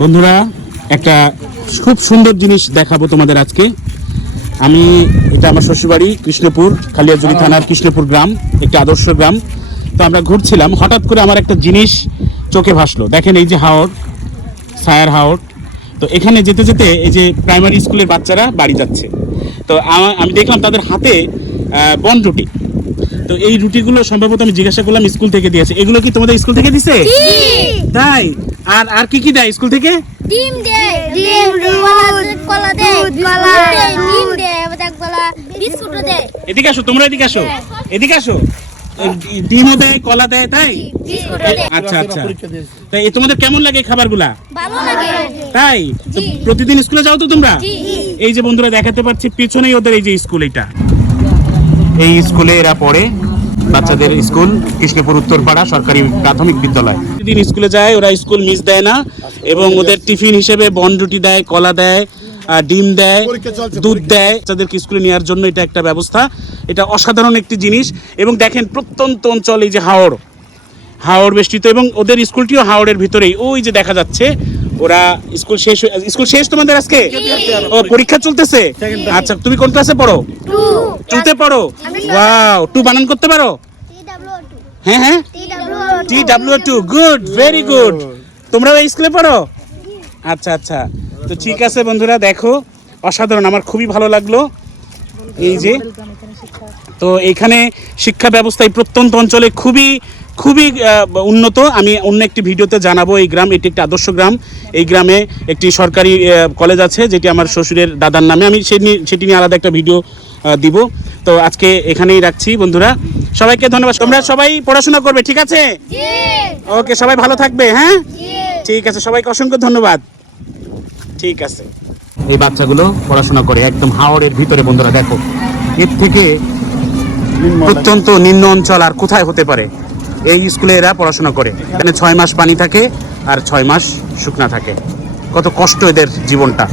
বন্ধুরা, একটা খুব সুন্দর জিনিস দেখাবো তোমাদের আজকে। এটা আমার শ্বশুরবাড়ি কৃষ্ণপুর, খালিয়াজুড়ি থানার কৃষ্ণপুর গ্রাম, একটা আদর্শ গ্রাম। তো আমরা ঘুরছিলাম, হঠাৎ করে আমার একটা জিনিস চোখে ভাসলো। দেখেন, এই যে হাওড়, সায়ার হাওড়। তো এখানে যেতে যেতে এই যে প্রাইমারি স্কুলের বাচ্চারা বাড়ি যাচ্ছে। তো আমি দেখলাম তাদের হাতে বন রুটি। তো এই রুটিগুলো সম্ভবত আমি জিজ্ঞাসা করলাম স্কুল থেকে দিয়েছে। এগুলো কি তোমাদের স্কুল থেকে দিছে? তাই? আর কি কি দেয় স্কুল থেকে? ডিম দেয়, কলা দেয়, ডিম দেয়, কলা, বিস্কুট দেয়। এদিকে আসো, তোমরা এদিকে আসো, এদিকে আসো। ডিমও দেয়, কলা দেয়, তাই? আচ্ছা আচ্ছা। তাই তোমাদের কেমন লাগে খাবারগুলা? ভালো লাগে। তাই? তো প্রতিদিন স্কুলে যাও তো তোমরা? এই যে বন্ধুরা দেখাতে পাচ্ছি পিছনেই ওদের এই যে স্কুল, এটা এই স্কুলে এরা পড়ে, বাচ্চাদের স্কুল কৃষ্ণপুর উত্তরপাড়া সরকারি প্রাথমিক বিদ্যালয়। প্রতিদিন স্কুলে যায় ওরা, স্কুল মিস দেয় না। এবং ওদের টিফিন হিসেবে বন রুটি দেয়, কলা দেয়, ডিম দেয়, দুধ দেয়। বাচ্চাদেরকে স্কুলে নেওয়ার জন্য এটা একটা ব্যবস্থা। এটা অসাধারণ একটি জিনিস। এবং দেখেন, প্রত্যন্ত অঞ্চল, এই যে হাওড় বেষ্টিত, এবং ওদের স্কুলটিও হাওড়ের ভিতরেই। ওই যে দেখা যাচ্ছে ওরা স্কুল শেষ তোমাদের আজকে? ও, পরীক্ষা চলতেছে। আচ্ছা, তুমি কোন ক্লাসে পড়ো? 2 পড়ো। ওয়াও, 2 বানান করতে পারো? হ্যাঁ হ্যাঁ, TW2, গুড, ভেরি গুড। তোমরাও এই স্কুলে পড়ো? আচ্ছা আচ্ছা। তো ঠিক আছে বন্ধুরা, দেখো অসাধারণ, আমার খুবই ভালো লাগলো। এই যে, তো এখানে শিক্ষা ব্যবস্থা এই প্রত্যন্ত অঞ্চলে খুবই খুবই উন্নত। আমি অন্য একটি ভিডিওতে জানাবো। এই গ্রাম, এটি একটি আদর্শ গ্রাম। এই গ্রামে একটি সরকারি কলেজ আছে, যেটি আমার শ্বশুরের দাদার নামে। আমি সেটি নিয়ে আলাদা একটা ভিডিও দিব। তো আজকে এখানেই রাখছি বন্ধুরা, সবাইকে ধন্যবাদ। তোমরা সবাই পড়াশোনা করবে, ঠিক আছে? ওকে, সবাই ভালো থাকবে। হ্যাঁ, ঠিক আছে, সবাইকে অসংখ্য ধন্যবাদ। ঠিক আছে। এই বাচ্চাগুলো পড়াশোনা করে একদম হাওড়ের ভিতরে। বন্ধুরা দেখো, এর থেকে প্রত্যন্ত নিম্ন অঞ্চল আর কোথায় হতে পারে? এই স্কুলে এরা পড়াশোনা করে। এখানে 6 মাস পানি থাকে আর 6 মাস শুকনা থাকে। কত কষ্ট এদের জীবনটা।